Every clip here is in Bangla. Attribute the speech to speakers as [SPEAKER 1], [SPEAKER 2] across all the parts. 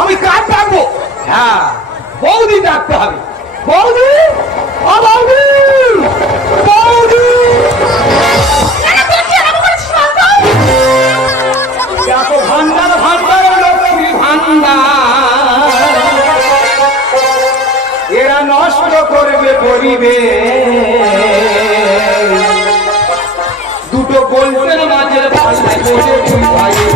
[SPEAKER 1] আমি কার ডাকবো? হ্যাঁ বৌদি ডাকতে হবে। বৌদি? বৌদি! বৌদি! এরা নষ্ট করবে করিবে দুটো গোল্ডের মাঝের পড়ে দুই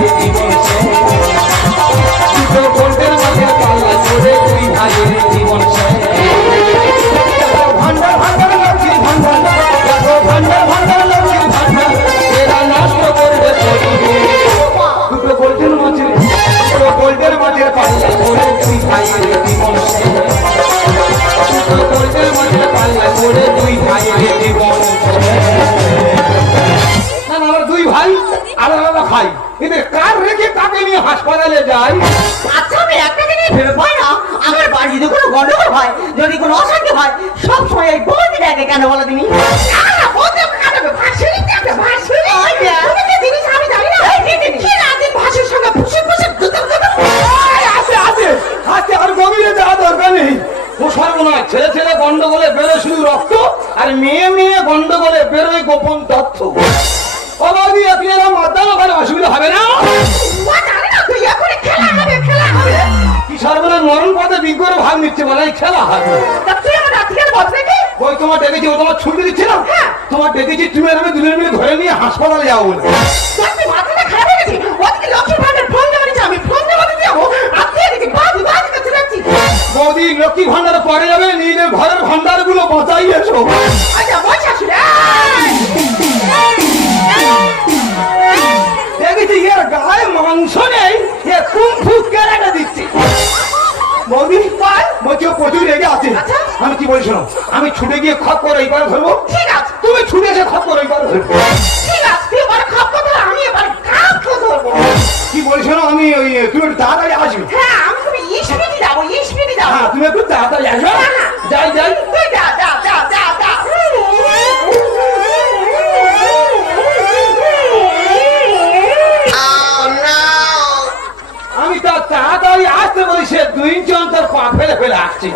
[SPEAKER 1] হাসপাতালে যাই।
[SPEAKER 2] আচ্ছা আমি একটা জিনিস ভেবে পাই না আমার বাড়ি যদি কোনো গন্ডগোল হয় যদি কোনো অশান্তি হয় সব সময় এই বৌদি ডাকে কেন বলো তুমি?
[SPEAKER 1] ছেলে ছেলে গন্ডগোলে বেরোয় শুধু রক্ত আর মেয়ে মেয়ে গন্ডগোলে বেরোয় গোপন তথ্য। ও বৌদি আপনি এরকম মতদান ওখানে অসুবিধা হবে না। পথে ভাগ নিচ্ছে বলে এই খেলা হবে ওই তোমার ডেকেছি ও তোমার ছুটি দিচ্ছে না? তোমার ডেকেছি তুমি আর আমি দুজনে মিলে ধরে নিয়ে হাসপাতালে যাব বলে। বৌদি লক্ষ্মী ভান্ডার পরে যাবে নিজের ঘরের ভান্ডারগুলো বাঁচাই এসো। দেখেছি ছুটে গিয়ে খপ করে এই পারে ধরবো?
[SPEAKER 2] ঠিক আছে।
[SPEAKER 1] তুমি ছুটে এসে খপ করে এই পারে ধরবো।
[SPEAKER 2] ঠিক আছে তুই এবার খাপ কথা আমি এবার খাপ কথা ধরবো।
[SPEAKER 1] কি বলছো না আমি ওই তুমি তাড়াতাড়ি আসবে।
[SPEAKER 2] হ্যাঁ আমি তুমি ইস্পিটি যাব ইস্পিটি যাব।
[SPEAKER 1] হ্যাঁ তুমি একটু তাড়াতাড়ি আসবে।
[SPEAKER 2] হ্যাঁ, হ্যাঁ।
[SPEAKER 1] যাই যাই।
[SPEAKER 2] তুই যা যা যা যা যা।
[SPEAKER 1] আমি তো তাড়াতাড়ি আসতে বলি সে দুই ইঞ্চি অন্তর পা ফেলে ফেলে আসছে।